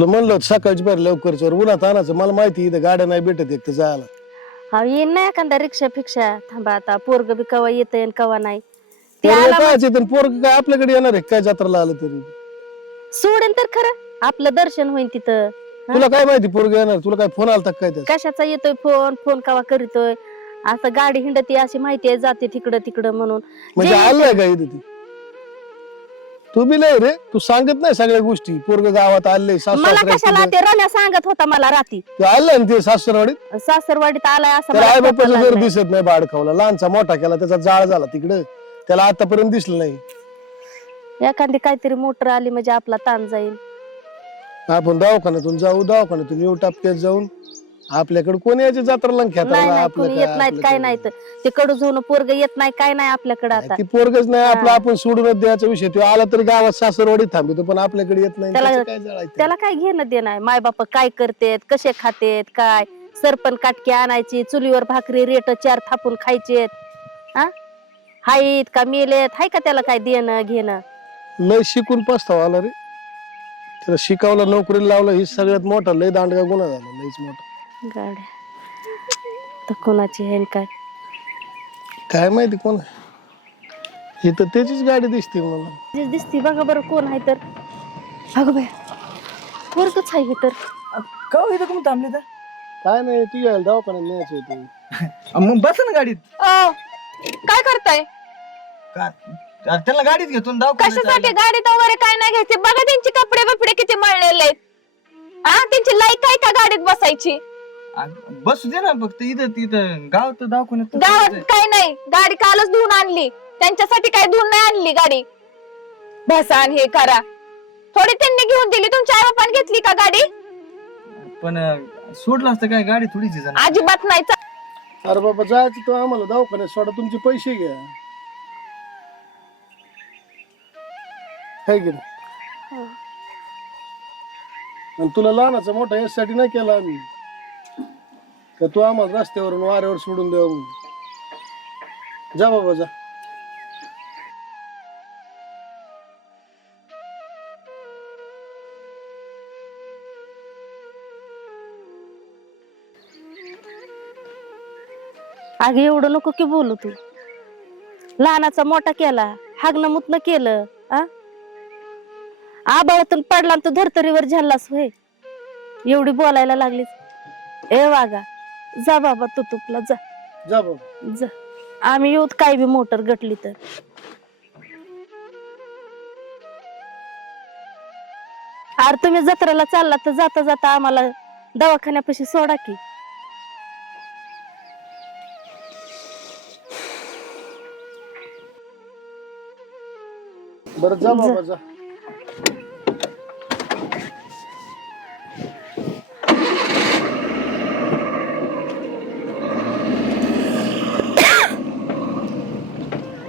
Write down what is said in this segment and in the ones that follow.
तुला म्हणलं होतं सकाळची पाहिजे लवकरच उन्हात आणायचं. मला माहिती इथं गाड्या नाही भेटत एक तर जायला. हा येईन ना एखादा रिक्षा फिक्षा थांबा आता पोरग बी कवा येत कवा नाही. ते पोरगं आला काय येतं पोरग काय आपल्याकडे येणार आहे? काय जत्राला आलं तरी? सोडेन तर खरं. आपलं दर्शन होईन तिथं. हा? तुला काय माहिती पोरग येणार? तुला काय फोन आलता काय त्याचा? कशाचा येतोय फोन? फोन कवा करीतोय? असं गाडी हिंडती अशी माहिती आहे जाते तिकडं तिकडं म्हणून. म्हणजे जे आलाय का इथं ती बी लय रे. तू सांगत नाही सगळ्या गोष्टी. पोरग गावात आले मला कशाला सासू ते रण्या सांगत होता मला राती ते आलं ना ते सासरवाडीत? सासरवाडीत आलाय असं त्याला मला आई बापाचं घर लागलाय. दिसत नाही बाडखावला. लहानचा मोठा केला त्याचा जाळ झाला तिकडं. त्याला आतापर्यंत दिसलं नाही. एखादी काहीतरी मोटर आली म्हणजे आपला ताण जाईल. आपण दवाखान्यातून जाऊ दवाखान्यातून येऊ टपक्यात जाऊन. आपल्याकडे कोणी याची जत्राला नाही खेळता नाही कोणी येत नाहीत काय नाही तर ते कडू झोन पोरग येत नाही काय नाही आपल्याकडे आता. ती पोरगच नाही आपला आपण सोडूनच द्यायचा विषय. तो आला तरी गावात सासरवाडीत थांबतो पण आपल्याकडे येत नाही त्याला- त्याचं काय जळायचं? त्याला काय घेणं देणं आहे? माय बाप काय करतेत कसे खातेत काय? सरपण काटकी आणायची चुलीवर भाकरी रेट चार थापून खायचेत. हा? हाईत का मेलेत हाय का त्याला काय देणं घेणं? लय शिकून पस्तावा आला रे. त्याला शिकावलं नोकरीला लावलं ही सगळ्यात मोठा लय दांडगा गुन्हा झाला लयच मोठा. गाड्या. तर कोणाची आहे न काय? काय माहिती कोण ही तर त्याचीच गाडी दिसते मला जी दिसती. बघा बरं कोण आहे तर. अगं बाय पोरगच आहे हे तर. का हो इथं तुम्ही थांबले तर? काय नाही तू यायला दवाखान्यात न्यायचं होतं. अ, मग बस ना गाडीत. काय करताय? का अरे त्याला गाडीत घेतो ना कशासाठी गाडीत वगैरे काय नाही घ्यायचे? बघा त्यांचे कपडे बिपडे किती मळलेले आहेत. हा त्यांची लाईक आहे का गाडीत बसायची? बसू दे ना फक्त इथं तिथं. गाव तर तर गावात. काय नाही. गाडी कालच धुवून आणली. त्यांच्यासाठी काय धुवून नाही आणली गाडी. बसा आणि हे करा. थोडी त्यांनी घेऊन दिली. तुमच्या आई बापाने घेतली का गाडी? पण अ, सोडलं असतं काय? गाडी जरा. अजिबात नाही. चा- अरे बाबा जायचं तो आम्हाला दवाखान्यात सोडा. तुमचे पैसे घ्या. है की नाही आणि तुला लहानाचा मोठा यासाठी नाही केला आम्ही. तर तू आम्हाला रस्त्यावरून वाऱ्यावर सोडून द्यावं जा बाबा जा. अगे एवढं नको की बोलू तू. लहानाचा मोठा केला हागणं मुतन केलं आ? आबाळातून पडला तू धर्तरीवर झालास होय? एवढी बोलायला लागलीस. ए वागा जा बाबा तू तुपला जा. जा बाबा. जा. आम्ही येऊत काय बी मोटर गटली तर. अरे तुम्ही जत्रेला चालला तर जाता जाता आम्हाला दवाखान्यापाशी सोडा की. बरं जा. बाबा जा.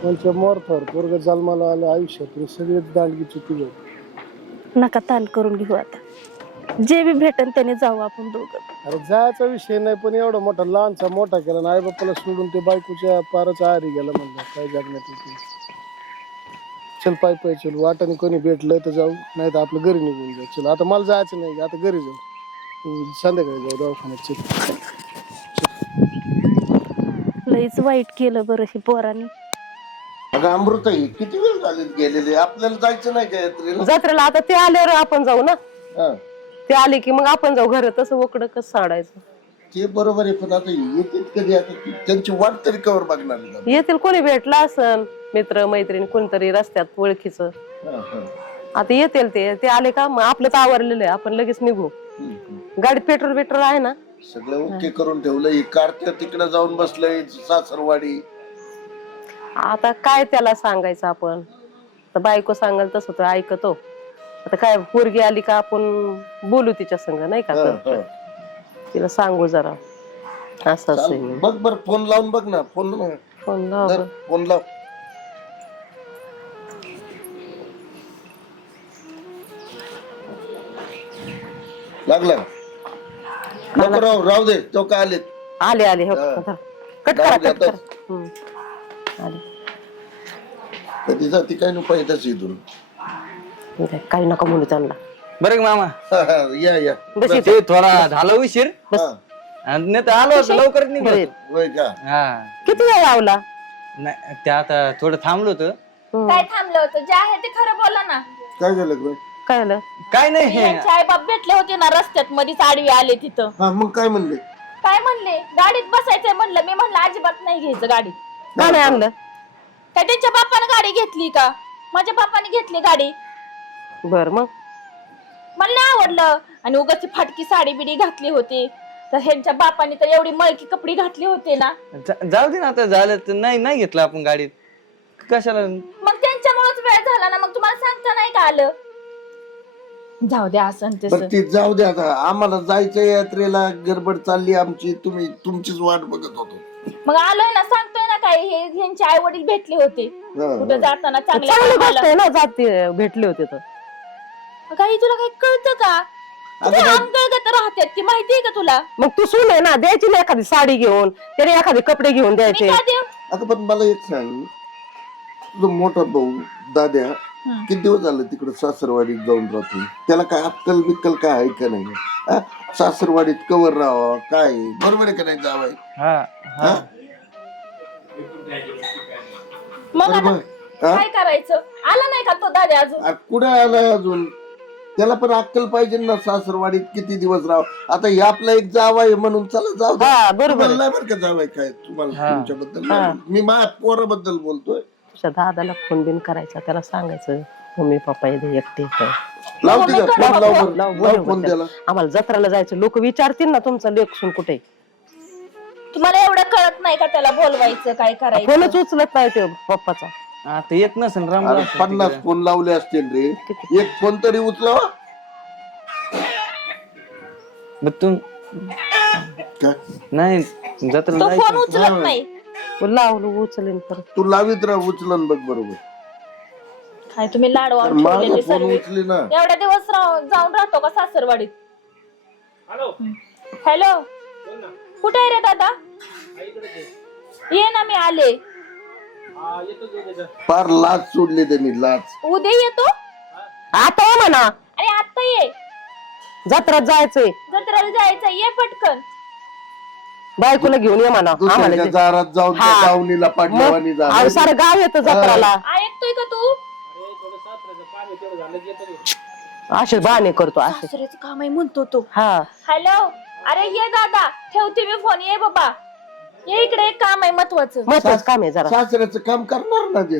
त्यांच्या मोरथावर पोरग जन्माला आलं आयुष्यात सगळेच दांडगी चुकी झाली. नका ताण करून घेऊ आता. जे बी भेटन त्याने जाऊ आपण दोघं. अरे जायचा विषय नाही पण एवढा मोठा लहानचा मोठा केला आई बापाला सोडून ते बायकोच्या पारच आरी गेला म्हणलं काय जगण्यात येते चल पाय पाय चल वाटाने कोणी भेटलं तर जाऊ नाही तर आपलं घरी निघून जाऊ. चल आता मला जायचं नाही आता घरी जाऊ. तू संध्याकाळी जाऊ दवाखान्यात चल. लईच वाईट केलं बरं हे पोरांनी. अगं अमृताई किती वेळ झाले गेलेले? आपल्याला जायचं नाही का यात्रेला? जत्रेला आता ते आल्यावर आपण जाऊ ना. हा. ते आले की मग आपण जाऊ घर तसं वकड कसं साडायचं? ते बरोबर आहे पण आता येतील कधी? आता ती- त्यांची वाट तरी कवर बघणार आहे. का? येतील कोणी भेटला असन? मित्र मैत्रीण कोणतरी रस्त्यात ओळखीच. हा, हा. आता येतील ते. ते आले का? मग आपलं तर आवरलेलं आहे. आपण लगेच निघू. हम्म, हम्म. गाडीत पेट्रोल पेट्रोल आहे ना? सगळं ओके करून ठेवलं ही कार्त्या तिकडे जाऊन बसलंय सासरवाडी. आता काय त्याला सांगायचं आपण? तर बायको सांगाल तसं तो ऐकतो. आता काय पोरगी आली का आपण बोलू तिच्या संग नाही का? तर हा. तिला सांगू जरा. असं चाल, असं बघ बर फोन लावून बघ ना. फोन फोन लाव. बरं. फोन लाव. लागला नको राहू राहू दे. तो का आलेत? आले आले. हो हा. कट करा कट. करा. हम्म. कधी जाती काय नको येतच इथून. काही नका म्हणू त्यांना. बरं का मामा? या या. बस इथं. ते थोडा झाला उशीर. हा, आणि नाही तर आलो होतो लवकरच निघलो आहे. होय का? हा. किती वेळ लावला? नाही ते आता थोडं थांबलो होतं. काय थांबलं होतं? जे आहे ते खरं बोला ना. काय झालं ग? काय झालं? काय नाही. हे यांचे आई बाप भेटले होते ना रस्त्यात मध्येच आडवी आले तिथं. हा मग काय म्हणले? काय म्हणले? गाडीत बसायचंय म्हणलं. मी म्हणलं अजिबात नाही घ्यायचं गाडीत. का नाही आणलं. काय त्यांच्या बापाने गाडी घेतली का? माझ्या बापाने घेतली गाडी. बर मग? मला नाही आवडलं. आणि उगाच फाटकी साडी बिडी घातली होती. तर ह्यांच्या बापाने तर एवढी मळकी कपडे घातले होते ना. जा- जाऊ दे ना आता झालं तर नाही नाही घेतलं आपण गाडीत कशाला? मग त्यांच्यामुळेच वेळ झाला ना. मग तुम्हाला सांगता नाही का आलं? जाऊ द्या असं आणि बरं तसं ते जाऊ द्या आता. आम्हाला जायचं यात्रेला. गडबड चालली आमची. तुम्ही तुमचीच वाट बघत होतो. मग आलोय ना सांगतोय ना काय हे ह्यांचे आई वडील भेटले होते. हा, कुठं हा. जाताना चांगली चांगल्या गोष्ट. आहे ना जाते भेटले होते तर. काही तुला काही कळतं का? अगं बाई, अंतर्गत राहतात ती माहितीये का तुला? मग तू सुन आहे ना द्यायची ना एखादी साडी घेऊन त्याने एखादे कपडे घेऊन मी द्यायचे. का देऊ? आता पण मला एक सांग. तुझा मोठा भाऊ दाद्या. किती दिवस झालं तिकडे सासरवाडीत जाऊन राहतो? त्याला काय अक्कल बिक्कल काय आहे का नाही? हा? सासरवाडीत कवर राहावं काय बरोबर आहे का नाही जावाय हा हा. मग आता बरोबर हा? काय करायचं? आला नाही का तो दादा अजून? आ, कुठं आलाय अजून? त्याला पण अक्कल पाहिजे ना सासरवाडीत किती दिवस राहावं? आता हे आपला एक जावाय म्हणून चला जाऊ दे. हा बरोबर तुम्हाला आहे. नाही बरं का जावाय काय? तुम्हाला. तुमच्याबद्दल नाही. मी माझ्या पोराबद्दल बोलतोय. तुझ्या दादाला फोन बिन करायचा त्याला सांगायचं मम्मी पप्पा येते एकटे. लाव फोन लाव. बरं. लाव, लाव फोन त्याला आम्हाला जत्राला जायचं लोक विचारतील ना तुमचं लेखसून कुठे. तुम्हाला एवढं कळत नाही का त्याला बोलवायचं काय करायचं? फोनच उचलत नाही ते पप्पाचा. आता येत नसेल राम अरे पन्नास फोन लावले असतील रे. एक फोन तरी उचलावा. तुम काय? नाही जत्रा तो फोन जायचं उचलत नाही. लावलं उचलेन परत. तू लावित राह उचलन बघ बरोबर. काय तुम्ही लाडवा तर माझा ठेवलेले फोन सर्व? उचली ना? एवढ्या दिवस राहून जाऊन राहतो का सासरवाडीत? हॅलो. कुठे आहे रे दादा? ये ना मी आले. फार लाच सोडली त्यांनी लाच उद्या येतो? आता ये म्हणा. अरे आता ये. जत्रात जायचंय. जत्रेला जायचं ये पटकन. बायकोला घेऊन ये म्हणा. आम्हाला दुसऱ्याच्या ते- दारात जाऊन त्या हा. दावणीला पाडल्यावानी मग अहो, झालं सारं गाव येतं जत्राला. ऐकतोय का तू? असे बहाणे करतो असे. सासऱ्याचं काम आहे म्हणतो तो. हा. हॅलो? अरे ये दादा. ठेवते मी फोन. ये बाबा. ये इकडे एक काम आहे महत्वाचं. महत्वाचं काम आहे जरा. सासऱ्याचं काम करणार ना ते?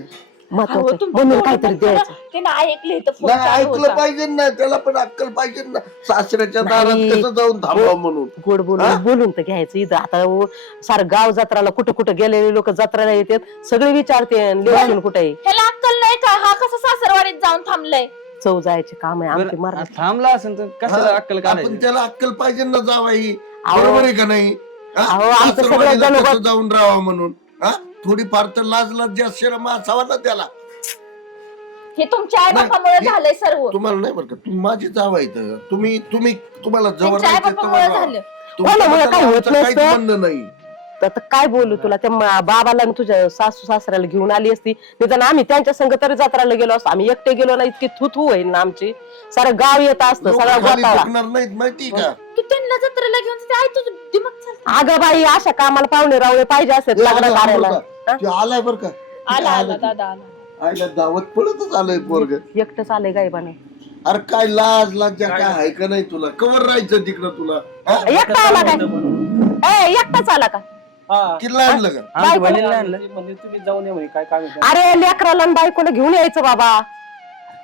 अहो, महत्वाचं तुमचं म्हणून काहीतरी. द्यायचं. ऐकले तर फोन नाही चालू ऐकलं होता. पाहिजे ना त्याला पण अक्कल पाहिजे ना. सासऱ्याच्या दारात नाही. कसं जाऊन थांबवा म्हणून. गोड हा? बोलून बोलून तर घ्यायचं इथं. आता व- सारं गाव जत्राला कुठं कुठं गेलेले लोक जत्राला येतात. सगळे विचारते लेवून कुठे ह्याला अक्कल नाही का? हा कसा सासरवाडीत जाऊन थांबलाय? चव जायचे काम आहे. आमची बरं, मरण थांबला असेल तर कशाला अक्कल आपण काढायचं त्याला अक्कल पाहिजे ना जावाई. अहो. बरोबर आहे का नाही? हा? अहो, आमचं सगळं सासरवाडीला जनगत- कसं जाऊन राहावं म्हणून? हा? थोडीफार तर लाज लज्जा शरम असावा ना त्याला. हे तुमच्या आई नाही, बापामुळे हे- झालंय सर्व. तुम्हाला नाही बरं का? तुम्ही माझी जावाई तर तुम्ही तुम्ही तुम्हाला जवळ त्यांच्या आई राहायचं बापामुळे तेव्हा झालं. कोणामुळे तुमच्याबद्दल काही होत आमचं काहीच नसतं. म्हणणं नाही. तर आता काय बोलू तुला? त्या म- बाबाला आणि तुझ्या सासू सासऱ्याला घेऊन आली असती. निदान आम्ही त्यांच्या संग तरी जत्राला गेलो असतो. आम्ही एकटे गेलो ना इतकी थू थू होईल ना आमची. सारं गाव येत असतं लोकं सगळा खाली गोतावळा. झुकणार नाहीत माहिती का? तू त्यांना जत्रेला घेऊन जाते, आई तुझं दिमाग चालतं. अगं बाई अशा कामाला पाहुणे रावळे पाहिजे ते लग्न करायला. ते आलाय बर का. आला आला दादा आला. आईला दावत पडतच आलंय पोरग. एकटंच आलंय गायबाने. अरे काय लाज लाजा काय आहे का नाही तुला? कवर राहायचं तिकडं तुला? हा? एकटा आला काय? ए एकटाच आला का? किल्ला आणलं का? आमच्या बहिणीला आणलं म्हणजे तुम्ही जाऊन या म्हणे काय काम आहे अरे लेकराला आणि बायकोला घेऊन यायचं बाबा.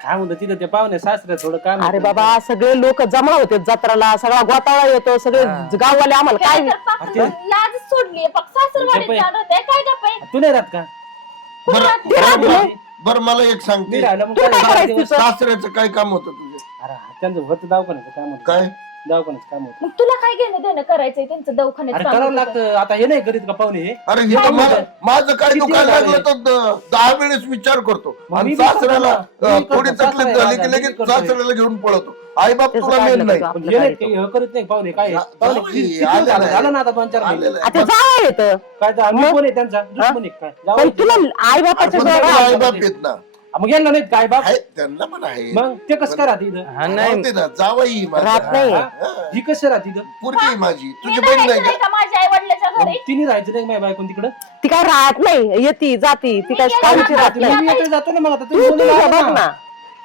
काय म्हणतो तिथं ते पाहुणे सासरे थोडं काम. अरे बाबा सगळे लोक जमा होते जत्राला सगळा गोतावळा येतो सगळे गाववाले आम्हाला काय लाज सोडली फक्त सासरवाडीत काय गप्प आहे? तू नाही राहत का? बरं राहत? मला एक मी सांगते राहिलं मग तुला काय? काय करायचं दिवस-? सासऱ्याचं काय काम होतं तुझं? अरे त्यांचं होतं दवाखान्याचं काम होतं. काय? दवाखान्याचं काम होतं. मग तुला काय घेणं देणं करायचंय? त्यांचं दवाखान्यात अरे करावं होतं. लागतं. आता हे नाही करीत का पाहुणे? हे अरे हे तर मला- माझं काय किती दुकान वेळ लागलं? तर द- दहा वेळेस विचार करतो. मग आणि करतो सासऱ्याला ना. मी अं, बी करतो. थोडी तकलीफ झाली की लगेच करतो. हे. सासऱ्याला घेऊन पळतो. आई बाप त्याचं तुला काय मेन नाही. आपलं हे काय नाही हे करत नाही. पाहुणे काय जा- पाहुणे जावई, किती- किती आलेलं दिवस झालं? झालं ना आता दोन चार महिने आलेलं आहे. आता जावं येत काय कोण आहे त्यांचा? दुश्मन आहे? काय? पण जावई तुला आई पण बाप येत ना. मग गेलं नाहीत काय बाप? आहे त्यांना पण आहे मग ते कसं काय राहते इथं हा नाही. राहते ना जावाई राहत नाही. हा? ही? कशी राहते इथं पुरगी आहे माझी. मी तुझी बहीण नाही नाही का? का माझ्या आई वडिलाच्या मग घरी? तिने राहायचं नाही माझ्या बायकोन तिकडं? ती काय राहत नाही. येती जाती. ती काय राहत नाही. मी येतो जातो ना मग आता तू तुम्ही बघ ना.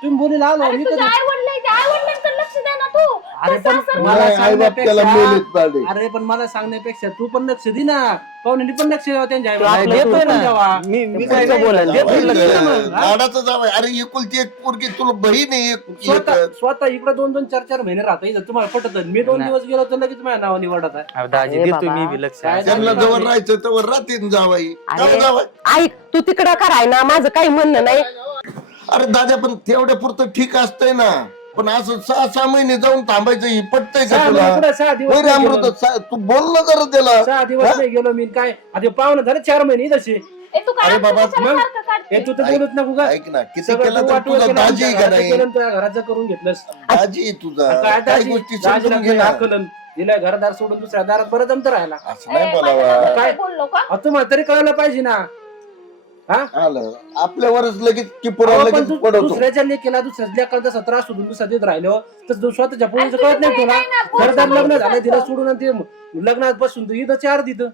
तुम्ही बोलीला आलो अरे मी तुझ्या कधी आई वडील आई वडिलांकडे लक्ष द्या ना तू अरे पण मला त्याला सांगण्यापेक्षा मेलेत पाडे अरे पण मला सांगण्यापेक्षा तू पण लक्ष दे ना पाहुण्यांनी पण लक्ष द्यावं त्यांच्या आपलं देतोय ना. मी मी काय काय बोलायला? देतोय देतोय लक्ष. लक्ष. मग? लाडाचं जावं अरे एकुलती एक पोरगी तुला बहीण आहे एक स्वतः. स्वतः इकडे दोन दोन चार चार महिने राहता इथं तुम्हाला पटत मी दोन नाही. दिवस गेलो तर लगेच माझ्या नाव निवडत आहे अहो, दाजी अरे देतोय बाबा. मी बी लक्ष काय त्यांना झालं? जवळ राहायचं तवर राहते जावाई अरे. जावं ऐक तू तिकडं कराय ना माझं काही म्हणणं नाही अरे दादा पण तेवढ्या पुरतं ठीक असतंय ना. पण असं सहा सहा महिने जाऊन थांबायचं ही पटतंय का सहा तुला? महिने कुठं सहा दिवस होय रे नाही अमृत. सा- तू बोल ना जरा त्याला. सहा दिवस नाही गेलो मी काय? आता पाहुणे झाले चार महिने तसे. ए, तू काय अरे बाबा, कशाला मग- सारखं काढते? हे तू तर बोलत नको का? ऐक ना किती सगळं केलं तू तर वाटोळं तुझा केलं, दाजी आहे का घराचं नाही? केलं आणि तुझ्या घराचं करून घेतलंस. दाजी आहे तुझा. काय काही दाजी गोष्टी दाजीला समजून घे ना. आकलन. दिलाय घरदार सोडून दुसऱ्या दारात बरं जमत राहिला असं ए, नाही माझ्या बोलावा. नवऱ्याला काय? बोललो का? तुम्हाला तरी कळायला पाहिजे ना. हा आलं आपल्यावरच लगेच किपुरा अहो, पण लगेच तू पडवतो दुसऱ्याच्या लेकीला दुसऱ्याच्या लेकाला जसा त्रास होतो राहिलो तर तू स्वतःच्या पोरीचं कळत नाही तुला घरदार लग्न झालं तिला. सोडून आणि ते लग्नात बसून तू इथं चार तिथं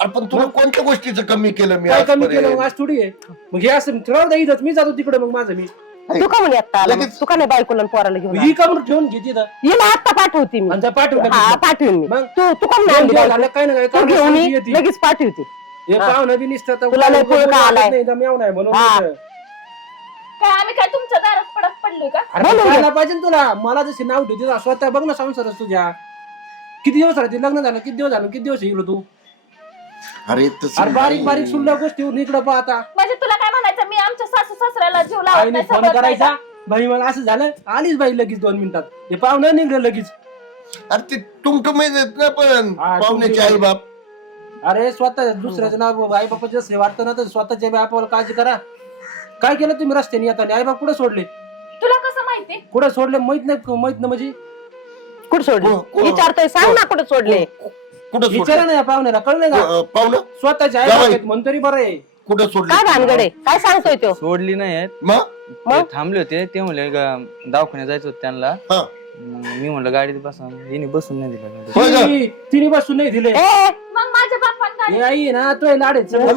अरे पण तुला कोणत्या गोष्टीचं कमी केलं मी काय कमी केलं आजपर्यंत? आज थोडी आहे मग हे असं ठरवलं इथंच मी जातो तिकडे मग माझं मी तू का म्हणे आता आला मग? लगेच- तू का नाही बायकोला आणि पोराला घेऊन ही करून ठेवून घे तिथं? हिला आता पाठवते मी आणि जा पाठवून टाक हा तिथं. पाठवून मी मग? तू तू का आणली झाले, काय ना काय तू घेऊन ये, येते. लगेच पाठवते हे. पाहुणं बी निसतं तर तुला लय आलाय. नाही, दम येऊ नाही म्हणून हा. म्हणलं. काय आम्ही काय तुमच्या दारात पडत का? अरे पाहिजे ना तुला. मला जशी नाव ठेवते स्वतः बघ ना संसार तुझ्या. किती दिवस राहते लग्न झालं किती दिवस झालं किती दिवस येईल तू? अरे तसं अरे बारीक नाही. बारीक सुद्धा गोष्टी इकडं पाहता म्हणजे तुला काय म्हणायचं? मी आमच्या सासू सासऱ्याला जीव लावत आईने नाही फोन सगळं करायचा? बाई मला असं झालं आलीच बाई लगेच दोन मिनिटात. हे पाहुणं निघलं लगेच. अरे ते तुमकं येत ना पण. हा, पाहुण्याचे तुमकं- आई बाप. अरे स्वतः दुसऱ्याचं नाव आई बापाचं जसं वाटतं ना तर स्वतःच्या बापाला काळजी करा. काय केलं तुम्ही रस्त्याने येताना? आई बाप कुठे सोडले? तुला कसं माहिती? कुठे सोडले? माहीत नाही माहीत नाही म्हणजे? कुठं सोडले? को- विचारतोय सांग ना कुठं सोडले. कुठं विचारा सोडलं ना या पाहुण्याला कळलं का? अं, पाहुणं? स्वतःच्या आई. बाप आहेत म्हणून तरी बरं आहे. कुठं सोडलं? काय भानगडे काय सांगतोय तो? सोडली नाही आहेत. मग? ते? थांबले होते ते म्हणले गा- दवाखान्यात जायचं होतं त्यांना. हा. मग मी म्हणलं गाडीत बसा हिने बसून नाही दिलं होय का? तिने तिने बसून नाही दिले. ए! मग माझ्या बापान हे आई आहे ना तो लाडेच. लाड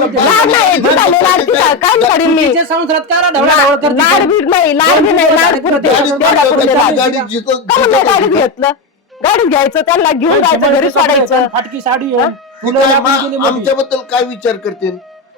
नाही तुझा लय लाड तिचा काय पडेल मी? तिच्या संसारात काय ढवळाढवळ लाड लाड करते बीड नाही लाड बी नाही लाड पुरते. गाडीत त्याला पुरते बसलं, लाड. गाडीत जिथं- का म्हणलं जिथं- गाडीत घेतलं? गाडीत घ्यायचं त्यांना घेऊन जायचं घरी सोडायचं. फाटकी साडी आहे. ती फुलं काय लागून मा-. आमच्याबद्दल काय विचार करते?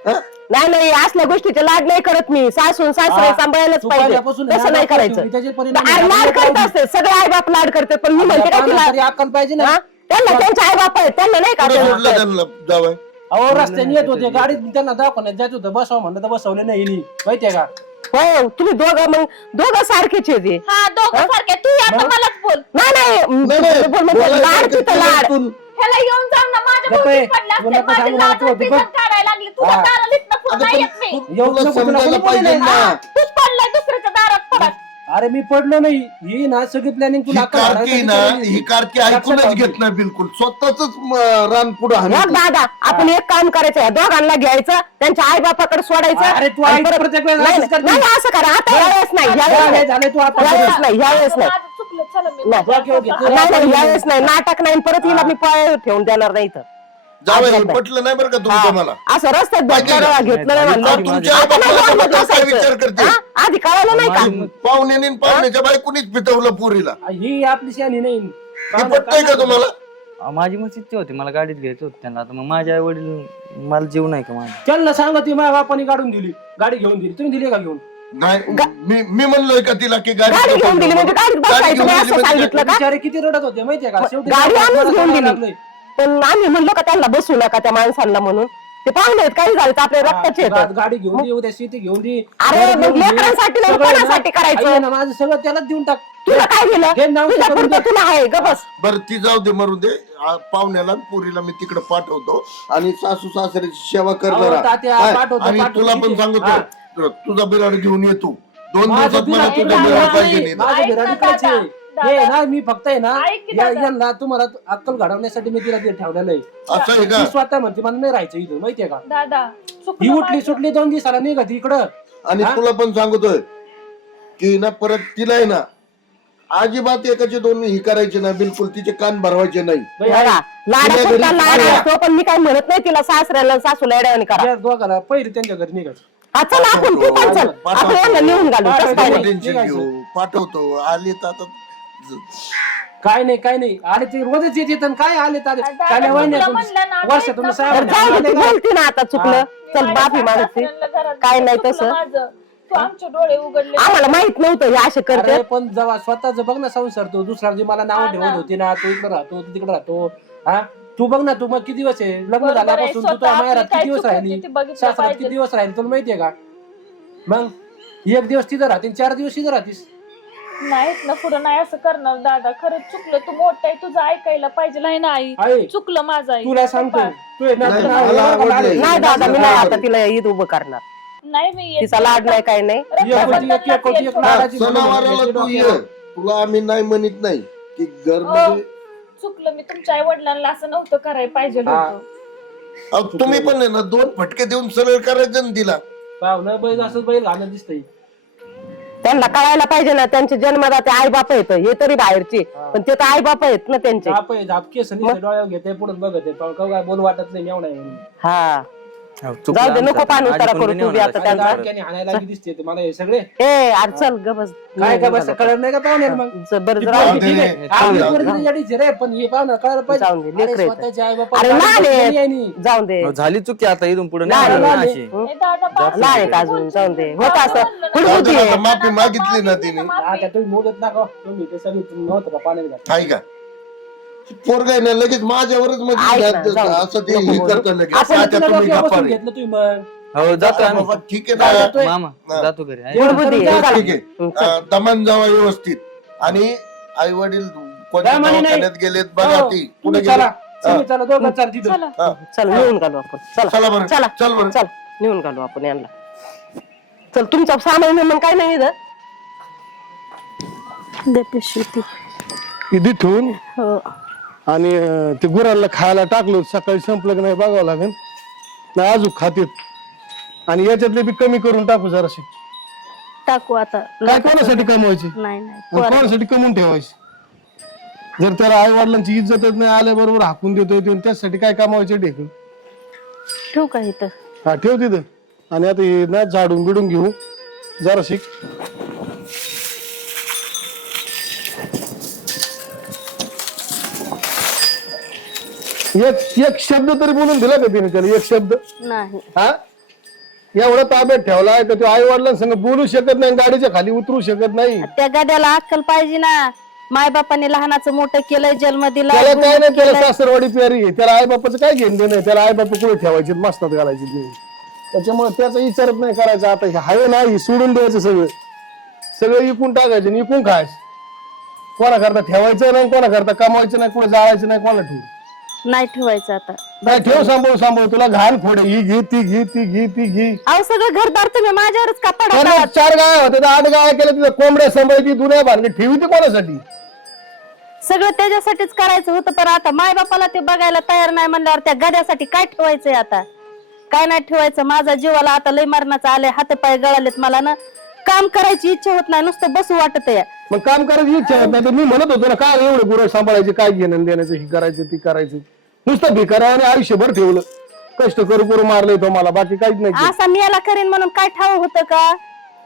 हा? नाही नाही असल्या गोष्टीचे लाड नाही करत मी. सासून सासरे हा, सांभाळायलाच तू पाहिजे. पहिल्यापासून तसं नाही करायचं. त्याचे परिणाम अरे लाड करत. असते. सगळे आई बाप लाड करते पण मी म्हणते का तिला पाहुण्याला तरी अक्कल पाहिजे ना. हा? त्यांना त्यांचे आई बाप आहेत त्यांना नाही का कुठं सोडलं ते- त्यांना जावं अहो रस्त्याने येत होते गाडीत त्यांना दवाखान्यात जायचं होतं बसवा म्हणलं तर बसवले नाही हिनी. माहितीये का? हो तुम्ही दोघं मग दोघं सारखेच आहे ते. हा दोघं सारखे. तू आता? मलाच बोल. नाही नाही बोल म्हणते, बोलायचं लाड तिथं लाड. ह्याला येऊन जाऊन ना माझ्या गप्प भोवती आहे. पडले तुला असते कसं माझी सांगू लाज मला तू बिजत बघ. काढायला लागली तुझ्या हा. दाराला इथनं पुढं अगं नाही पण येत मी तू- येऊ तुला नको, तुला समजायला कोणी बोलले पाहिजे नाही. ना तूच पडलाय दुसऱ्याच्या दारात पडत अरे मी पडलो नाही ही ना सगळी प्लॅनिंग ही तुला कारकी ना. ही कारकी ऐकूनच. घेत नाही बिलकुल स्वतःच रान पुढे मग दादा आपण एक काम करायचं या दोघांना घ्यायचं त्यांच्या आई बापाकडे सोडायचं अरे तू आणि आई परत- प्रत्येक वेळेस नाही असंच करते. नाही, नाही, असं करा आता यावेळेस नाही यावेळेस झाले नाही. झाले तू आता यावेळेस नाही यावेळेस नाही माझं चुकलं चला मी नाही. माझ्या ओके, ओके. स्वतः- नाही नाही यावेळेस नाही नाटक नाही परत हिला मी पाय ठेवून देणार नाही इथं जावं अजिबात नाही. पटलं नाही बरं का हा. तुमचं मला असं रस्त्यात नाही. घेतलं नाही म्हणलं. तुमच्या आता काय. विचार करते हा? आधी कळालं नाही का माझी- पाहुण्याने आणि पाहुण्याच्या बायकोनीच पिटवलं पुरीला ही आपली शानी नाही हे पटतंय का तुम्हाला अहो, माझी मग इच्छा होती मला गाडीत घ्यायचं होतं त्यांना आता मग माझे आई वडील मला जीव नाही का माझा त्यांना सांगा ती माझ्या बापाने काढून दिली गाडी घेऊन दिली तुम्ही दिली का घेऊन नाही मी मी म्हणलोय का तिला की गाडी घेऊन दिली म्हणजे गाडीत बसायचं नाही असं म्हणजे सांगितलं का? बिचारे किती रडत होते माहितीये का? शेवटी गाडी आणूनच घेऊन दिली. पण आम्ही म्हणलो का त्यांना बसू नका त्या माणसांना म्हणून. ते पाहुणे आहेत काही झालं तर आपल्या रक्ताचे गाडी घेऊन दे उद्या शेती घेऊन दे अरे, घर मग घेऊन दे. लेकरांसाठी नाही, सगळं कोणासाठी ना- करायचं? आई आहे ना, माझं सगळं त्यालाच देऊन टाक तुला काय दिलं घे नाव तुझ्या करून पुरतं दे. तुला आहे ग बस बरं ती जाऊ दे मरू दे आ, पाहुण्याला आणि पोरीला मी तिकडे पाठवतो आणि सासू सासऱ्याची सेवा कर अहो, जरा तात्या, काय? पाठवतो, आणि पाठवतो, तुला ठीक पण आहे. सांगतो हा. तुझा बिराड घेऊन येतो दोन माझं दिवसात मला बिराड तुझा बिराड पाहिजे नाही, ऐक ना इकडेच. दादा, हे. ना मी फक्त आहे ना ऐक की या- दादा. यांना तुम्हाला अक्कल घडवण्यासाठी मी तिला ते ठेवलेलं आहे. असं आहे का? ती स्वतः म्हणते मला नाही राहायचं इथं माहितीये का? दादा ही चुकलं उठली माझं. सुटली दोन दिवसाला निघत इकडं. आणि हा? तुला पण सांगतोय की ना परत तिला आहे ना अजिबात एकाचे दोन ही करायचे ना बिलकुल तिचे कान भरवायचे नाही. बाई, बघा, लाडा तिला पुरता घरी लाड खायला. असतो पण मी काय म्हणत नाही तिला सासऱ्याला सासूला करा. या दोघाला पहिले त्यांच्या घरी निघायचं. हा चल आपण तू पण चल पाठवतो. आपण यांना लिहून घालू. तसं काय नको नाही टेन्शन घेऊ पाठवतो. आले तर आता काय नाही काय नाही. आले ते रोजच येत येत काय आले तर आले. तुला म्हणलं ना, वर्षातून मी सहा तर महिने जाऊ दे आले ती का? बोलती ना आता चुकलं. चल माझ्या माफी मागते सासऱ्यांना घरात काय नाही चुकलं तसं. माझं. तू आमचे डोळे उघडले. आम्हाला माहीत नव्हतं हे असे करते अरे पण जेव्हा स्वतःच बघ ना संसार तो दुसरा जी मला नाव हा ठेवत ना. होती ना तू इकडे राहतो तू तिकडे राहतो. हा? तू बघ ना तू मग किती दिवस आहे? लग्न बरोबर आहे, झाल्यापासून तू स्वतः माहेरात किती दिवस चूक होती राहिली ती बघितलं सासरात पाहिजे. किती दिवस राहिली? तुला माहितीये का? मग एक दिवस तिथं राहते आणि चार दिवस तिथं राहतीस. नाहीत ना पुढं नाही असं करणार दादा. खरंच चुकलं तू मोठा आहे तुझं ऐकायला पाहिजे. नाही ना आई आहे चुकलं माझं आई. तुला सांगतो तू आहे ना, नाही, तुला मला दादा मी नाही आता तिला ईद उभं करणार. नाही मी येत तिचा लाड नाही काय नाही? एक एक- हो, सणावाराला तू ये. तुला आम्ही नाही म्हणत नाही की घर हो. चुकलं मी तुमच्या आई वडिलांना असं नव्हतं करायला पाहिजे. होतं. अहो, तुम्ही पण आहे ना दोन फटके देऊन सरळ करायचं ना तिला. पाहुणं बैल असंच बैल घालत दिसतंय. त्यांना कळायला पाहिजे ना त्यांचे जन्मदाते आई बाप आहेत. हे तरी बाहेरचे. पण ते तर आई बाप आहेत ना त्यांचे. झाप आहे झाप केस नाही डोळ्यावर घेते पुढे बघत. आहे पण काय बोल वाटत नाही आहे. हा. हो, चुकलं जाऊ दे, आमचं नको आता. पाणी उतारा करू तू बी नाही आता म्हणाला. त्यांचा. दाटक्याने हाणायला लागली दिसते ते मला हे सगळे. ए अरे चल ग बस. काय बस नाही का पाहुण्याला मग? ज- बरं ती जरा दे. आपली रे पण हे पाहुणं कळलं जाऊन दे, पाहिजे लेकरं अरे आहेत. आहेत. जाऊन दे. हो, झाली चुकी आता इथून पुढे नाही, नाही नाही, होणार अशी ए, दादा, पाच लहान आहेत मिनिटं अजून. जाऊन दे. होत असं. जाऊ दे हुडहुडी ना, आहे. आता माफी मागितली ना तिने. आता तुम्ही मोदत ना का तुम्ही ते सगळी तुम्ही नव्हतं का पाण्यात घातलं? आहे का? पोरग आहे ना लगेच माझ्यावरच ऐक म्हणजे ना, जाऊ दे. असं ते हे बोलू. करतं लगेच आपण आता तुला तुम्ही डोक्यावर गप्पा बसून रे. घेतलं तुम्ही मग हो जातो आम्ही बाबा, ठीक आहे ना जातोय? मामा हा. जातो घरी आहे. एवढं हुडहुडी करून आहे. जा. चल. ठीक आहे हं, चल. अं, दमन जावा व्यवस्थित आणि आई वडील कोणत्या नाही. दवाखान्यात गेलेत बघा हो, ती तुम्ही कुठे चला तुम्ही चला दोघं चाल तिथं चला. हा. चल नेऊन घालू आपण चला चला बरं चला चल बरं चल नेऊन घालू आपण यांना चल तुमचा सामान मग काय नाही इथं दे पिशवी ती. इथे ठेवून हो आणि अं, ते गुरांना खायला टाकलो. सकाळी संपलं की नाही बघावं लागेल. नाही अजून खातेत आणि याच्यातले बी कमी करून टाकू जराशी. टाकू आता. काय कोणासाठी कमवायची? नाही नाही. आणि पोरं- कोणासाठी कमवून ठेवायची? जर त्याला आई वडिलांची इज्जतच नाही आल्याबरोबर हाकून देतोय ते त्यासाठी काय कमवायचे ढेकून? ठेवू का इथं? हा ठेव तिथं. आणि आता हे ना झाडून बिडून घेऊ. जरा एक एक शब्द तरी बोलून दिला का तिने त्याला? एक शब्द? नाही. हा? एवढा ताब्यात ठेवलाय तर तो आई वडिलांसंग बोलू शकत नाही गाडीच्या खाली उतरू शकत नाही? त्या गाड्याला अक्कल पाहिजे ना. माय बापाने लहानाचं मोठं केलंय जन्म दिला त्याला काय नाही त्याला सासरवाडी प्यारी आहे. त्याला आई बापाचं काय घेणं देणं आहे? त्याला आई बापा कुठे ठेवायचे? मस्तात घालायचे त्याच्यामुळे त्याचा विचारच नाही करायचा. आता हे हाय ना हे सोडून द्यायचं सगळं. सगळं इकून टाकायचं आणि इकून खायचं. कोणाकरता ठेवायचं नाही कोणाकरता कमवायचं नाही कोणा जाळायचं नाही कोणा ठेवू? नाही ठेवायचं आता. नाही ठेव सांभाळ सांभाळ. तुला घाण फोड ही घे ती घे ती घे ती घे. अहो सगळं घरदार तुम्ही माझ्यावरच का त्याला पडा? चार गाय होते तर आठ गाय केल्या तिथं कोंबड्या सांभाळती दुनिया भानगडी. ठेवी ते कोणासाठी? सगळं त्याच्यासाठीच करायचं होतं पण आता माय बापाला ते बघायला तयार नाही म्हणल्यावर त्या गद्यासाठी काय ठेवायचंय आता? काय नाही ठेवायचं माझा जीवाला आता लय मरणाचं आले हातपाय गळालेत मला ना. काम करायची इच्छा होत नाही नुसतं बसू वाटत आहे. मग काम करायची इच्छा होत नाही तर मी म्हणत होतो ना काय एवढं गुरं सांभाळायचे काय घेणं आणि देण्याचं ही करायचं ती करायचं. नुसतं भिकारा आणि आयुष्यभर ठेवलं. कष्ट करू करू मारलंय तो मला बाकी काहीच नाही. असा मेला करेन म्हणून काय ठाव होतं का?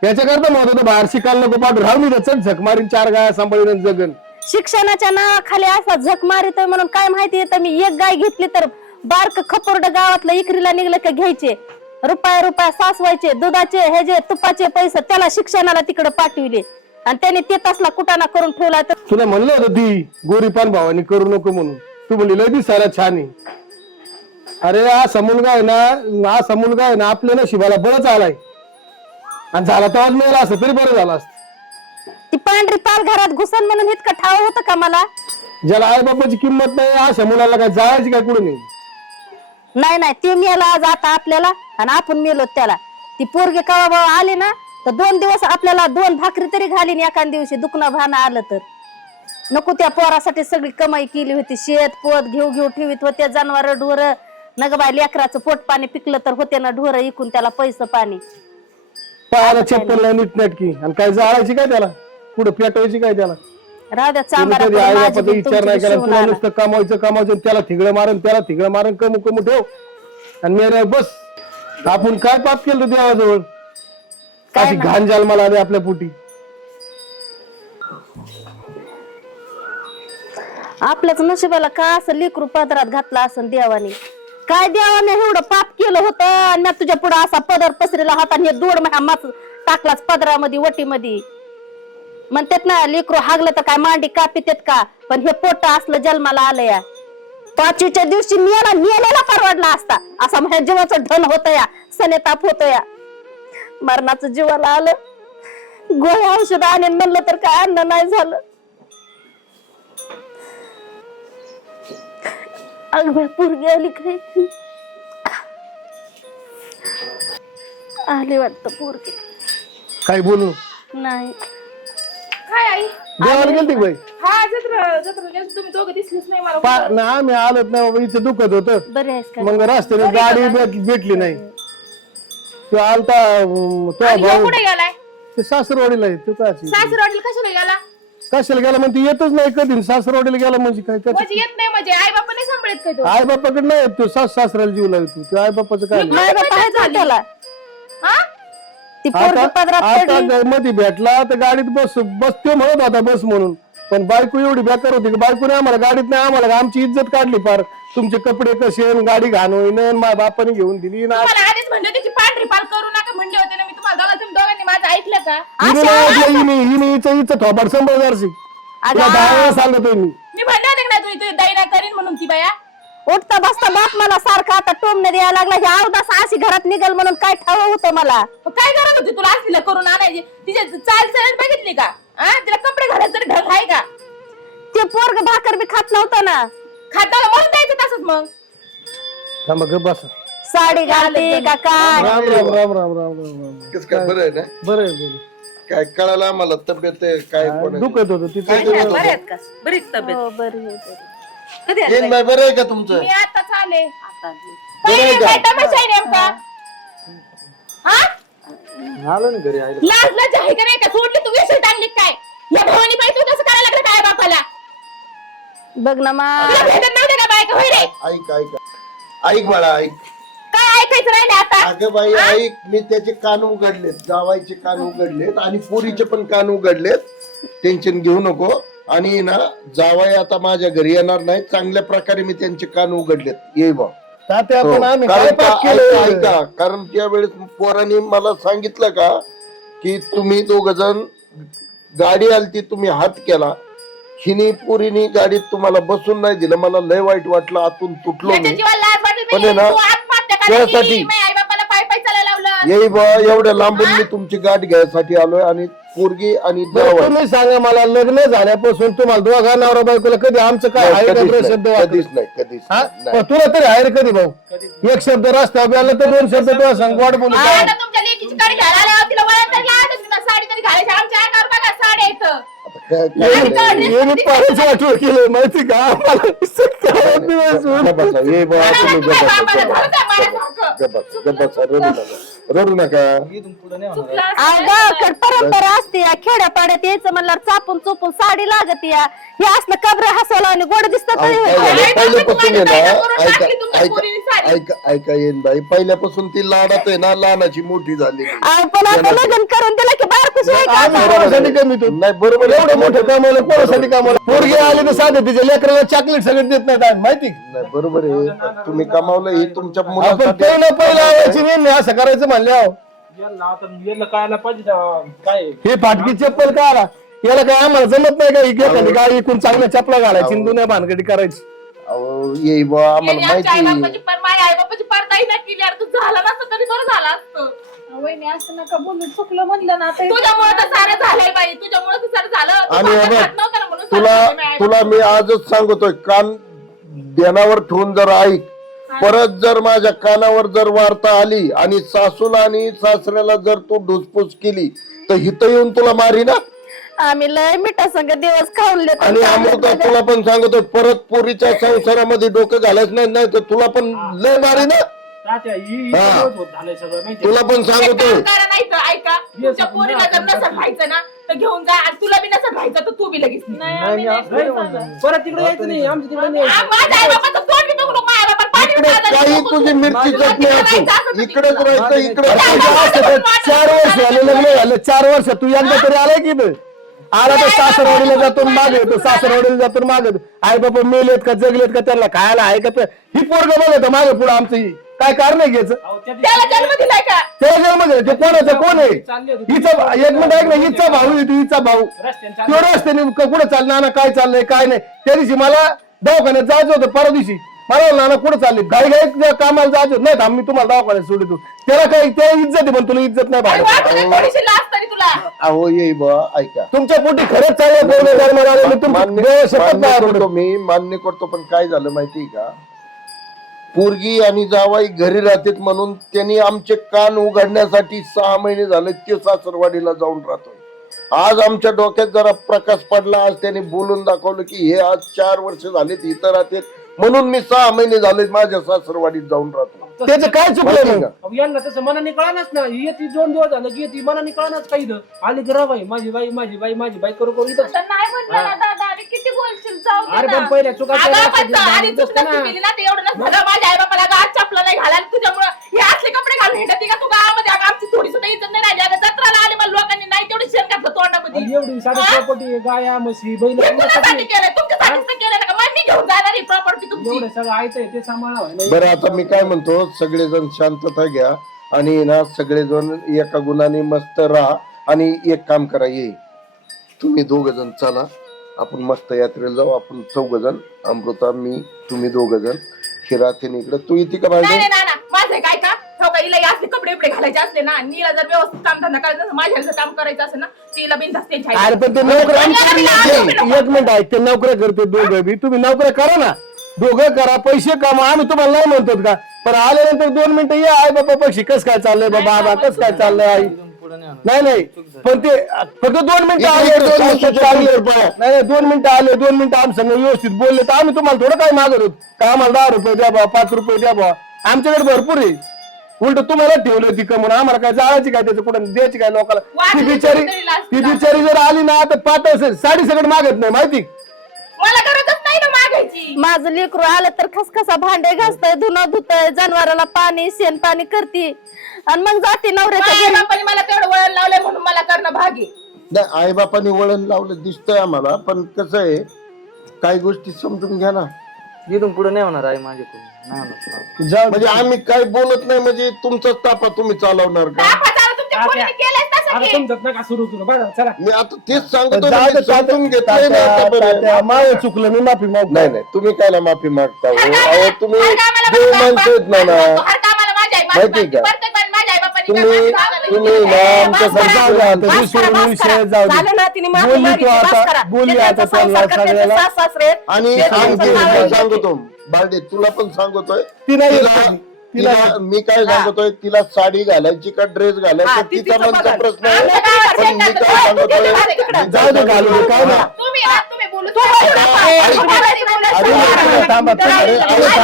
याच्याकरता म्हणत होतं बाहेर शिकायला नको पाठवून राहून मी चल झक मारीन चार गाया सांभाळून आणि जगन. शिक्षणाच्या नावाखाली असा झक मारितोय म्हणून काय माहिती तर मी एक गाय घेतली तर बारक खपोरड गावातलं इकरीला निघलं का घ्यायचे? रुपया रुपया सासवायचे दुधाचे हे जे तुपाचे पैसे त्याला शिक्षणाला तिकडे पाठविले. आणि त्याने ते तसला कुटाणा करून ठेवला तर तुला म्हणलं होतं ती गोरी पान भावानी करू नको म्हणून. तू म्हणली लय दिसायला छान आहे. अरे हा मुलगा आहे ना हा मुलगा आहे ना आपल्या नशिबाला बळच आलाय. आणि झाला तर आज मिळाला असं तरी बरं झालं असतं. ती पांढरी पाल घरात घुसन म्हणून इतकं ठाव होतं का मला? ज्याला आई बापाची किंमत नाही अशा मुलाला काय जायची काय कुठे नाही नाही नाही ते मेला आज आता आपल्याला आणि आपण मेलो त्याला. ती पोरगे कवा आले ना तर दोन दिवस आपल्याला दोन भाकरी तरी घालीन एका दिवशी दुखणं भाणं आलं तर. नको त्या पोरासाठी सगळी कमाई केली होती. शेत पोत घेऊ घेऊ ठेवीत होते जनावर ढोर. नग बाय लेकराचं पोट पाणी पिकलं तर होते ना ढोर इकून त्याला पैसे पाणी. पायाला चप्पल नाही नीटनेटकी. आणि काय जाळायची काय त्याला? पुढे पेटवायची काय त्याला? राहू द्या चांबारा कधी पण आई माझी बापाचा बी विचार नाही तुमची केला. बी तुला शिवून आणा. नुसतं कमावायचं कमावायचं आणि त्याला थिगळं मारण त्याला थिगळं मारण कमू कमू ठेव. आणि मेरे बस. आपण काय पाप केलं रे देवाजवळ? अशी घाण जन्माला आली आपल्या पोटी. आपल्याच नशिबाला का असं लेकरू पदरात घातला असं देवाने? काय देवाने एवढं पाप केलं होतं? आणि मी तुझ्या पुढे असा पदर पसरेला हे दोड महा माच टाकलाच पदरामध्ये वटीमध्ये? म्हणतात ना लेकरू हागलं तर काय मांडी कापितेत का? पण हे पोट असलं जन्माला आलं या पाचवीच्या दिवशी मेला मेलेला परवडला असता. असा माझ्या जीवाचं ढन होत या. सनेताप होत या. मरणाचं जीवाला आलं. गोळ्या औषध आणेन म्हणलं तर काय अन्न नाही झालं. अग बाई पोरगी आली काय आली वाटत पोरगी. काय बोलू? नाही. काय आई? देवाला गेलती बाई? हा जत्रा जत्रा गेली, तुम्ही दोघं दिसलीच नाही मला पा- ना आम्ही आलोत ना बाबा हिचं दुखत होतं. बरे आहेस का? मग रस्त्याने गाडी भेट- भेटली नाही. तो आलता अं, तो आणि ह्यो भाऊ कुठे गेलाय? ते सासरवाडीला आहे तो काय सासरवाडीला कशाला गेला? कशाला गेला म्हणते येतच नाही कधी. सासरवाडीला गेला म्हणजे काय? त्याचं म्हणजे येत नाही म्हणजे आई बापा नाही सांभाळत काय तो? आई बापाकडे नाही येत तो. सास सासऱ्याला जीव लागतो. ते आई बापाचं काय नाही. नाही बाबा आहे का त्याला हा? ती पोरगी आता पदरात आता पडली. मध्ये भेटला तर गाडीत बस बस तो म्हणत होता बस म्हणून. पण बायको एवढी बेकार होती की बायकोने आम्हाला गाडीत नाही आम्हाला आमची इज्जत काढली फार तुमचे कपडे कसे आणि गाडी घाण होईन आणि माझ्या बापाने घेऊन दिली ना मला आधीच म्हणले होते की पांढरी पाल करू नका म्हणले होते ना मी तुम्हाला दोघा तुम्ही दोघांनी माझं ऐकलं का? थोपाड संभाळ जरशी तुला दहा वेळा सांगतोय मी. मी म्हणले होते ना तू दैना करीन म्हणून ती बाया. उठता बसता बाप मला सारखा आता टोमने द्यायला लागला. हे अवदास अशी घरात निघल म्हणून काय ठाव होतं मला? मग काय गरज होती तुला असलीला करून आणायची? तिचे चाल चरण बघितली का? तिला कपडे घालायचं तरी ढग आहे का? ते पोरग भाकर बी खात नव्हतं ना. खाताला म्हणून द्यायचं तसंच मग. थांबा गप बसा. साडी घालते का काय? राम राम राम राम राम राम राम. कसं काय बरं आहे ना? बरं आहे बरं काय कळालं आम्हाला? तब्येत आहे, काय आहे. दुखत होतं तिचं हो, बरी आहे, बरी आहे. येईन बाई बरं आहे का तुमचं? मी आताच आले. बरं आहे का? काय तमाशा आहे नेमका हा? आलो ना घरी आईला लाज लाज आहे का नाही का? सोडली तू आणली काय? या भावानी बाई तू कसं करायला लागलं काय बापाला? बघ ना मा. तुला भेटत नव्हते का बायका? होय रे. ऐक ऐक. ऐक बाळा ऐक. काय ऐकायचं राहिले आता? अगं बाई ऐक मी त्याचे कान उघडलेत. जावायचे कान उघडलेत आणि पुरीचे पण कान उघडलेत. टेन्शन घेऊ नको. आणि ना जावाई आता माझ्या घरी येणार नाही. चांगल्या प्रकारे मी त्यांचे कान उघडलेत. ये बा. तात्या हो. पण आम्ही कारण काय का पाप ऐका केलं ऐका. कारण त्यावेळेस पोरांनी मला सांगितलं का की तुम्ही दोघ जण गाडी आलती तुम्ही हात केला. हिनी पुरीनी गाडीत तुम्हाला बसून नाही दिलं. मला लय वाईट वाटलं आतून तुटलो मी. जीवाला लाज वाटली पण नाही. आहे ना, आत्महत्या करायची. त्यासाठी- माझ्या आई बापाला पाय पाय चालायला लावलं येई बा एवढ्या लांबून मी तुमची गाठ घ्यायसाठी आलोय आणि पोरगी आणि बरं, जावई. तुम्ही सांगा मला लग्न झाल्यापासून तुम्हाला दोघा नवरा बायकोला कधी आमचं काय नाही, आहे का कधीच बरं नाही, शब्द? कधीच नाही कधीच हा? नाही पण तुला तरी आहे रे कधी भाऊ एक शब्द रस्त्यावर आला तर दोन शब्द तुला सांग गोड बोलू हा, आता तुमच्या लेकीची गाडी घ्यायला आल्यावर तिला वळण तरी लावायचं, तिला साडी तरी घालायची आमच्या अंगावर बघा साड्या इथं आता काय- केलं माहिती का बसा, ये तुम्ही रडू नका परंपरा असते या खेड्यापाड्यात यायचं म्हणल्यावर चापून चोपून साडी लागत या हे असलं कबरे हसवलं आणि गोड दिसत पहिल्यापासून आहे ना ऐका ऐका ऐका ऐका येईन बाई पहिल्यापासून ती लाडात आहे ना लहानाची मोठी झाली अहो, पण आता लग्न करून दिलं की बारकुश आम्ही कोणासाठी नाही बरोबर आहे. एवढं मोठं कमवलं कोणासाठी कमवलं पोरगी आली तर साधे तिच्या लेकराला चॉकलेट सगळं देत नाही काय माहिती? नाही बरोबर आहे. तुम्ही कमावलं हे तुमच्या आपण मुलासाठी पहिलं पहिलं आवायची नाही असं करायचं म्हणले अहो याला आता याला कायला पाहिजे तेव्हा काय? हे फाटकी चप्पल का आला? याला काय आम्हाला जमत नाही का? इकडे गाडी इकडून चांगल्या चपला घालायची आणि दुनिया भानगडी करायची. अहो बा आम्हाला आई माहिती. बापाची पण माझ्या आई बापाची परताही नाही केली. तू झाला नसतं तरी बरं झालं असतं. वहिनी असं नका बोलू. चुकलं म्हणलं ना आता तुझ्यामुळे तर सारं झालंय बाई. तुझ्यामुळे तर सारं झालं. तू आणि भाकर हे बघ, खात नव्हता ना म्हणून तुला सारं झालं नाही. तुला मी आजच सांगतोय कान ध्यानावर ठेवून जर ऐक परत जर माझ्या कानावर जर वार्ता आली आणि सासूला आणि सासऱ्याला जर तू ढुसपूस केली तर हिथं येऊन तुला मारी ना? आम्ही लय मिठा संग दिवस खाऊन लेतो. आणि अमृता तुला पण सांगतोय परत पोरीच्या संसारामध्ये डोकं घालायच नाही नाही तर तुला पण लय मारी ना? तात्या, ही- ही हा. सगळं होत झालंय सगळं माहिती तुला पण एक सांगतोय काम करा नाही तर ऐका तुमच्या पोरीला जर नसत व्हायचं ना तर घेऊन जा. आणि तुला बी नसत व्हायचं तर तू बी लगेच निघ. परत तिकडे यायचं नाही. आमच्या तिकडे नाही आ, यायचं. माझ्या आई बाबाचं तोंड बी बघू नको, माझ्या बापाला पाणी इकडे काही नको तुझी तू. मिरची तुला चटणी तिकडे असो. राहायचं असं तर इकडेच राहायचं इकडे तुझ्या तुझं असं तर चार वर्ष झाले लग्न झालं. चार वर्ष तू एकदा तरी आलाय की इथं? आला तर सासरवाडीला जातो आणि मागे येतो. सासरवाडीला जातो आणि मागे येतो. आई बाबा मेलेत का जगलेत का त्यांना खायला आहे का ते- ही पोरग बघत मागे पुढे आमचं ही. काय कारण आहे घ्यायचं त्याला जन्म दिलाय का? त्याला जन्म दिला. ते कोणाचं कोण आहे. हिचा एक मिनिट ऐक ना हिचा भाऊ आहे तू हिचा भाऊ. रस्त्याने. तेवढं असते कुठं चाललं? नाना काय चाललंय काय नाही? त्या दिवशी मला दवाखान्यात जायचं होतं परवा दिवशी. मला नाना कुठं चालले? गाई गाई कामाला जायचं होतं. नाही थांब मी तुम्हाला दवाखान्यात सोडतो. त्याला काही त्या इज्जत आहे पण तुला इज्जत नाही तुला. अहो ये बा ऐका. तुमच्या पोटी खरंच चाललं मान्य करतो. मी मान्य करतो पण काय झालं माहितीये का? पोरगी आणि जावाई घरी राहतात म्हणून त्यांनी आमचे कान उघडण्यासाठी सहा महिने झाले ते सासरवाडीला जाऊन राहतो आज आमच्या डोक्यात जरा प्रकाश पडला आज त्यांनी बोलून दाखवलं की हे आज चार वर्ष झालेत इथं राहतात. म्हणून मी सहा महिने झाले माझ्या सासरवाडीत जाऊन राहतो त्याचं काय चुकलं मग? अहो, यांना तसं मनाने कळानच ना. ही येते दोन दिवस झालं की येते मनाने कळानच काही आली की बाई माझी बाई माझी बाई माझी बाई करू करू इथं. आता नाही म्हणलं ना दादा आणि किती बोलशील जाऊ दे अरे ना. पण पहिल्या चुका अगं केल्या पण असत्या, आधी दिवस चूक ना. नसती केली ना ते एवढं नसतं. झालं. माझ्या आई बापाला आज चपला नाही घालायला तुझ्यामुळं हे असले कपडे घालून हिंडती का तू गावामध्ये? अगं आमची थोडी सुद्धा इज्जत नाही राहिली. अगं जत्राला आले मला लोकांनी नाही तेवढी शेण घातलं तोंडामध्ये. आणि एवढी साडी हा? प्रॉपर्टी गाया म्हशी बैल हे तुझ्यासाठी केलंय? तुमच्यासाठीच तर केलंय ना. का मग मी घेऊन जाणार ही प्रॉपर्टी तुमची. एवढं सगळं ऐकतंय ते सांभाळा बरं आता मी काय म्हणतो सगळेजण शांतता घ्या आणि ना सगळेजण एका गुणाने मस्त राहा आणि एक काम करा ये. तुम्ही दोघ जण चला. आपण मस्त यात्रेला जाऊ. आपण चौघ जण अमृता मी तुम्ही दोघ जण हिरातेन इकडे. तू येते का नाही ना. हो का हिला असले कपडे बिपडे घालायचे असले ना आणि हिला जर व्यवस्थित काम धंदा करायचा असेल, माझ्या काम करायचं असेल ना तिला बिनधास्त त्यांची आई. अरे पण ते नोकऱ्या एक मिनिट ऐक ते नोकऱ्या करते दोघं बी. तुम्ही नोकऱ्या करा ना. दोघं करा पैसे कमा. आम्ही तुम्हाला नाही म्हणतो का? पण आल्यानंतर दोन मिनिटं ये आई बाबा पैसे कस काय चाललंय बाबा? आबा कस काय चाललंय आई? नाही. नाही. पण ते फक्त दोन मिनिटं आले इकडे दोन मिनिटं मिनिटं चालले. रुपये. नाही नाही, दोन मिनिटं आले दोन मिनिटं आम संग व्यवस्थित बोलले. तर आम्ही तुम्हाला थोडं काय मागत होत. का आम्हाला दहा रुपये द्या बा पाच रुपये द्या बा आमच्याकडे भरपूर आहे. उलट तुम्हाला ठेवलं ती कमून. आम्हाला काय जाळायची काय त्याचं कुठं द्यायची काय लोकांना ती वाटली बिचारी तरी ती बिचारी जर आली ना तर पातळ असेल. साडी सगळं मागत नाही माहिती? मला गरजच नाही ना मागायची. माझं लेकरू आलं तर खसखसा भांडे घासतय धुणं धुतय जनावराला पाणी शेण पाणी करते. आणि मग जाते नवऱ्याच्या माझ्या घरी. बापाने मला तेवढं वळण लावलंय म्हणून मला करणं भागी नाही आई बापाने वळण लावलं दिसतंय आम्हाला पण कसं आहे काही गोष्टी समजून घ्या ना. इथून पुढे नाही होणार आई माझ्याकडून. जाऊ म्हणजे आम्ही काय बोलत नाही म्हणजे तुमचाच तापा तुम्ही चालवणार का काय फसावं तुमच्या तात्या. पोरीने केलंय तसं आता की. समजत नका सुरू करू बघा चला मी आता तेच सांगतो जाऊ ना, दे, मी समजून घेतलंय ना तात्या- आतापर्यंत. तात्या, माझं चुकलं मी माफी मागतो नाही नाही तुम्ही कायला माफी मागता हो अहो कामाला- तुम्ही देव माणसं आहेत ना माहिती. का? तुम्ही तुम्ही. ना जाऊ दे आता, बस विषय करा, बस विषय करा. जाऊ दे. झालं ना तिने माफी बोलली मागितली, तू बस आता, करा. बोलली ते त्यांचा आता संसार चालला करते, ते सगळ्याला. सास सासरे आहेत. आणि ते सांगते तुमचं नाव मी आहे. सांगतो बालडे तुला पण सांगतोय तिला. तिला मी काय सांगतोय तिला साडी घालायची का ड्रेस हा, घालायचा ती तिचा तिचं मनचा. प्रश्न आहे पण मी काय तू सांगतोय गेली तिकडं. मी जाऊ दे घालू दे, काय. तुम्ही ना, तुम्ही बोलू. अरे, अरे, अरे. थांबा, अरे, अरे, थांबा.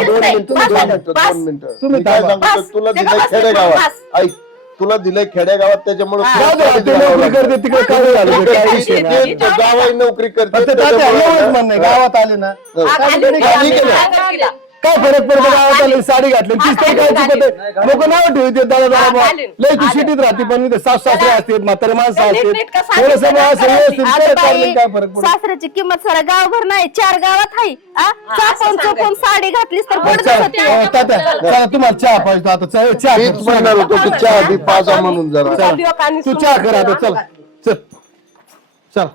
दोन. मिनिटं, दोन मिनिटं. दोन मिनिटं मी काय थांबा. सांगतोय बस. तुला ते दिलंय बस, खेडेगावात बस. ऐक तुला दिलंय खेडेगावात त्याच्यामुळे नोकरी करते तिकडे काय झालं ते काय विषय नाही. जावाई नोकरी करते फक्त तात्या त्याच्यामुळे एवढंच म्हणणं आहे, गावात आले ना काय आली आली? आली? काय फरक पडतो गावात आले साडी घातली तीच तरी काय चुकत? लोक नाव ठेवते दादा दादा. लय तू. शिटीत राहते पण इथे सास सासरे असतात म्हातारे माणसं का थोडंसं. काय फरक पडतो? सासऱ्याची किंमत सारा गावभर नाही चार गावात आहे? चापून साडी घातलीस तर तुम्हाला चहा पाहिजे आता चहा चहा. म्हणणार होतो चहा बी पाजा म्हणून जरा. चला. तू चहा कर आता चल चल. चल.